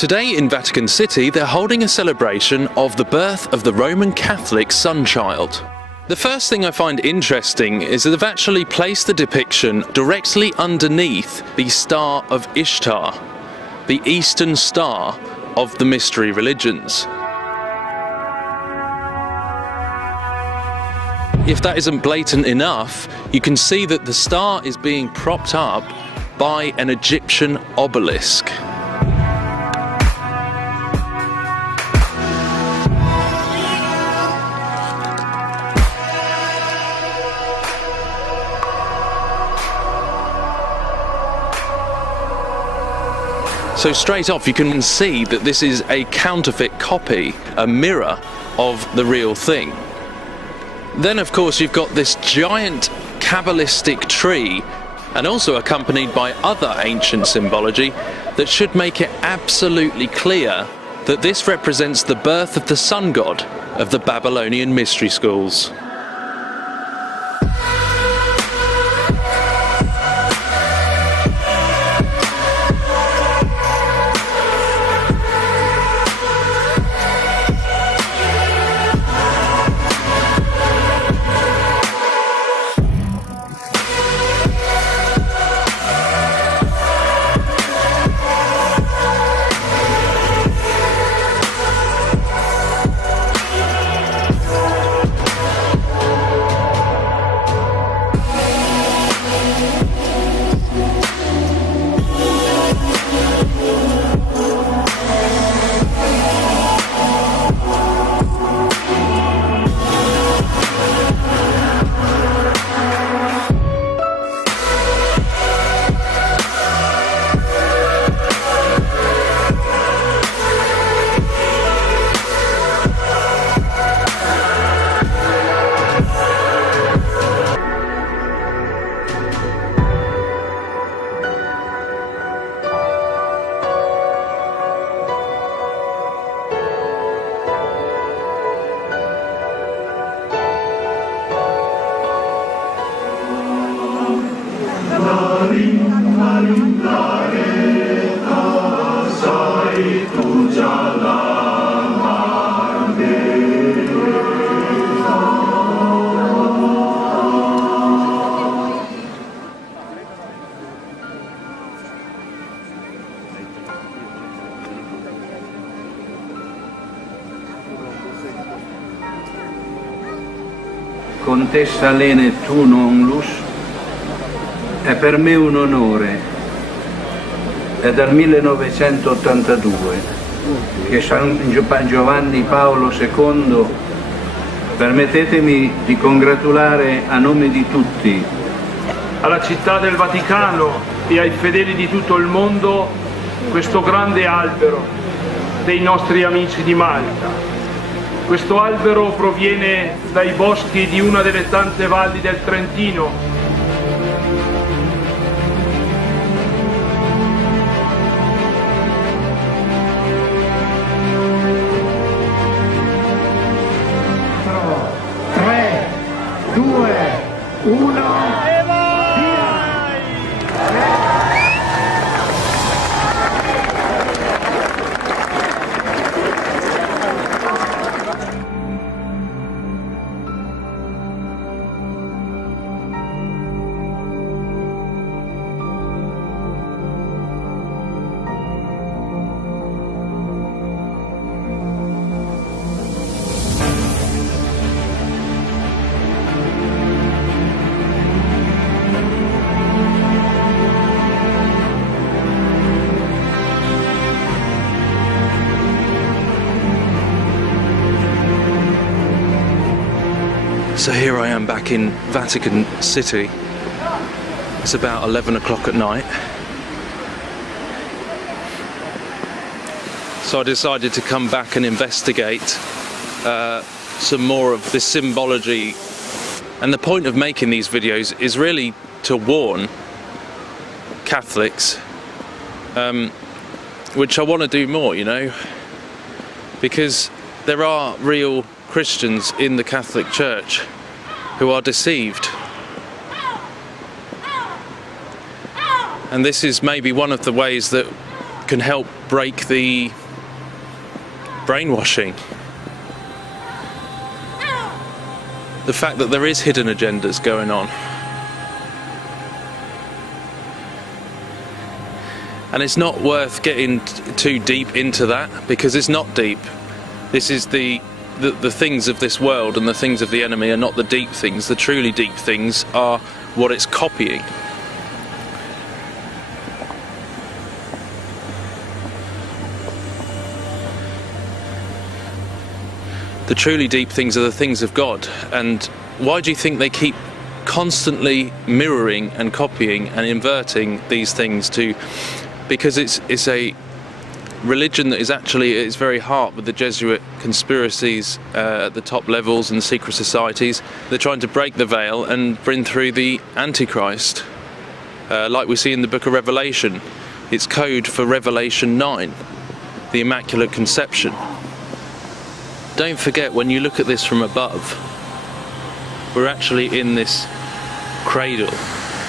Today in Vatican City, they're holding a celebration of the birth of the Roman Catholic sun child. The first thing I find interesting is that they've actually placed the depiction directly underneath the Star of Ishtar, the Eastern Star of the mystery religions. If that isn't blatant enough, you can see that the star is being propped up by an Egyptian obelisk. So straight off you can see that this is a counterfeit copy, a mirror of the real thing. Then of course you've got this giant Kabbalistic tree, and also accompanied by other ancient symbology that should make it absolutely clear that this represents the birth of the sun god of the Babylonian mystery schools. Contessa Lene 𝓤 è per me un onore. È dal 1982 che San Giovanni Paolo II, permettetemi di congratulare a nome di tutti, alla città del Vaticano e ai fedeli di tutto il mondo, questo grande albero dei nostri amici di Malta. Questo albero proviene dai boschi di una delle tante valli del Trentino. Tre, due, uno. So here I am back in Vatican City. It's about 11 o'clock at night. So I decided to come back and investigate some more of this symbology. And the point of making these videos is really to warn Catholics, which I want to do more, you know, because there are real Christians in the Catholic Church who are deceived. And this is maybe one of the ways that can help break the brainwashing. The fact that there is hidden agendas going on. And it's not worth getting too deep into that, because it's not deep. This is the things of this world and the things of the enemy are not the deep things. The truly deep things are what it's copying. The truly deep things are the things of God. And why do you think they keep constantly mirroring and copying and inverting these things to? Because it's a religion that is actually at its very heart with the Jesuit conspiracies at the top levels and the secret societies. They're trying to break the veil and bring through the Antichrist, like we see in the book of Revelation. It's code for Revelation 9, the Immaculate Conception. Don't forget, when you look at this from above, we're actually in this cradle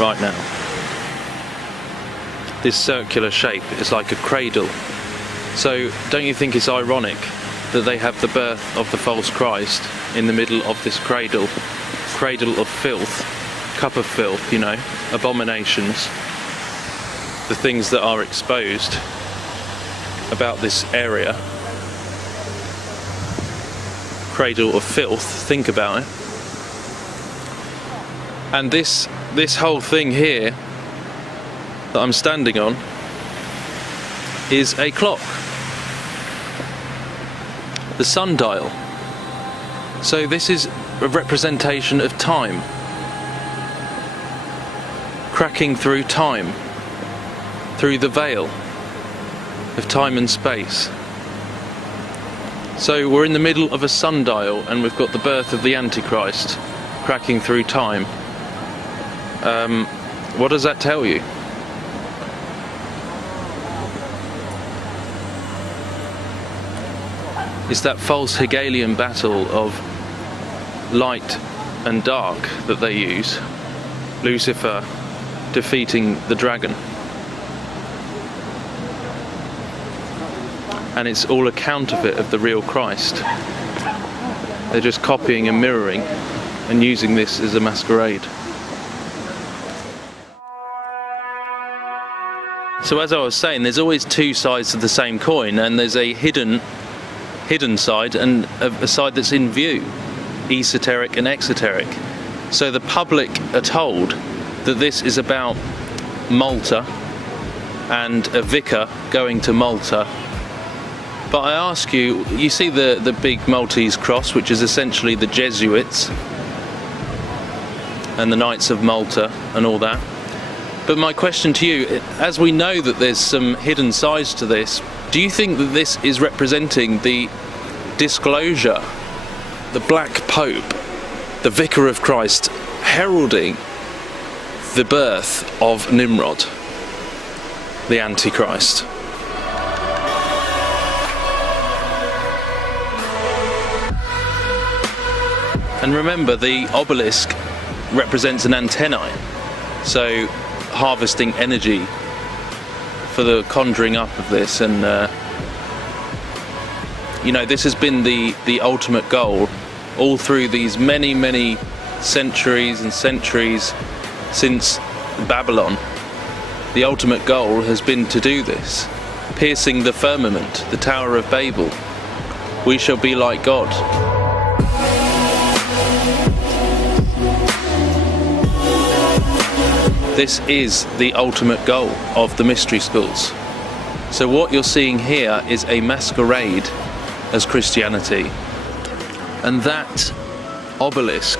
right now. This circular shape is like a cradle. So don't you think it's ironic that they have the birth of the false Christ in the middle of this cradle of filth, cup of filth, you know, abominations, the things that are exposed about this area. Cradle of filth, think about it. And this whole thing here that I'm standing on is a clock, the sundial. So this is a representation of time, cracking through time, through the veil of time and space. So we're in the middle of a sundial, and we've got the birth of the Antichrist cracking through time. What does that tell you? It's that false Hegelian battle of light and dark that they use. Lucifer defeating the dragon. And it's all a counterfeit of the real Christ. They're just copying and mirroring and using this as a masquerade. So as I was saying, there's always two sides to the same coin, and there's a hidden side and a side that's in view, esoteric and exoteric. So the public are told that this is about Malta and a vicar going to Malta. But I ask you, you see the big Maltese cross, which is essentially the Jesuits and the Knights of Malta and all that. But my question to you, as we know that there's some hidden sides to this, do you think that this is representing the disclosure, the Black Pope, the Vicar of Christ, heralding the birth of Nimrod, the Antichrist? And remember, the obelisk represents an antennae, so harvesting energy for the conjuring up of this. And you know, this has been the ultimate goal all through these many centuries and centuries since Babylon. The ultimate goal has been to do this, piercing the firmament, the Tower of Babel. We shall be like God. This is the ultimate goal of the mystery schools. So what you're seeing here is a masquerade as Christianity. And that obelisk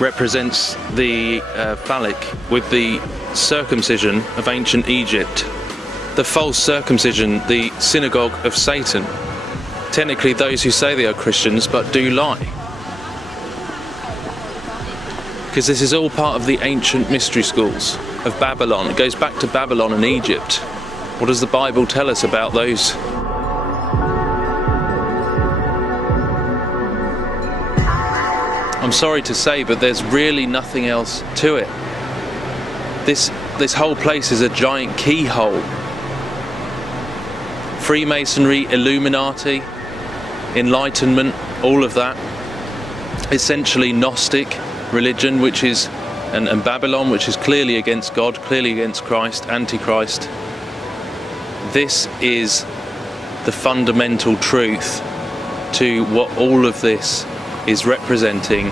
represents the phallic with the circumcision of ancient Egypt. The false circumcision, the synagogue of Satan. Technically those who say they are Christians but do lie. Because this is all part of the ancient mystery schools of Babylon. It goes back to Babylon and Egypt. What does the Bible tell us about those? I'm sorry to say, but there's really nothing else to it. This whole place is a giant keyhole Freemasonry, Illuminati, Enlightenment, all of that. Essentially Gnostic religion, which is, and Babylon, which is clearly against God, clearly against Christ, Antichrist. This is the fundamental truth to what all of this is representing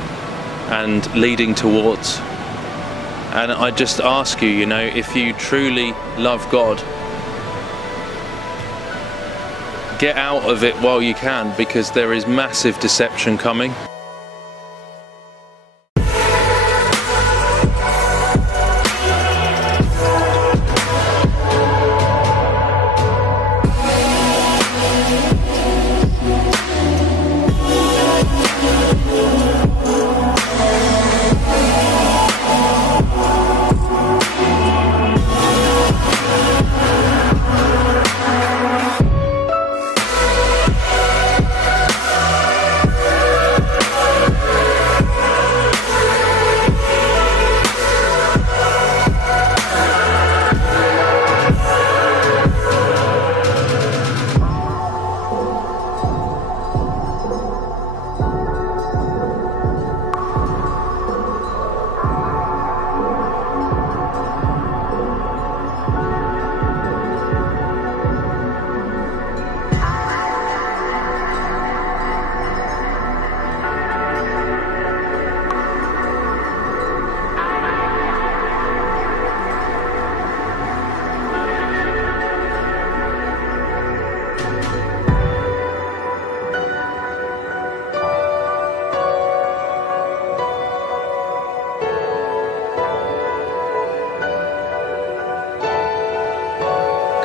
and leading towards. And I just ask you, you know, if you truly love God, get out of it while you can, because there is massive deception coming.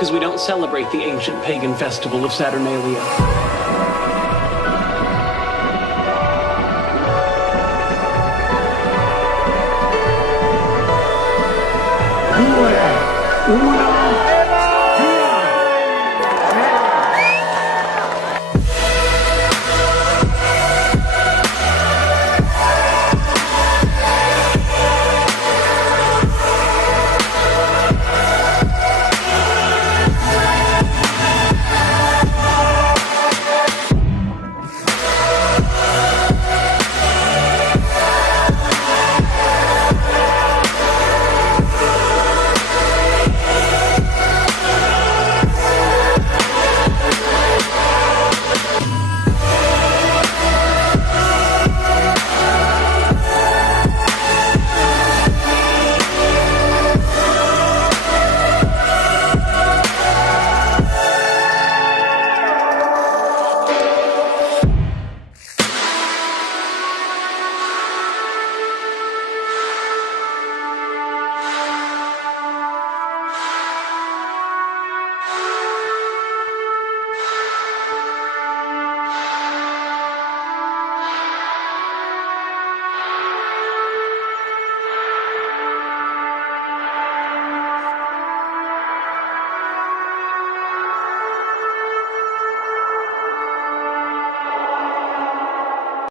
Because we don't celebrate the ancient pagan festival of Saturnalia. Due, uno.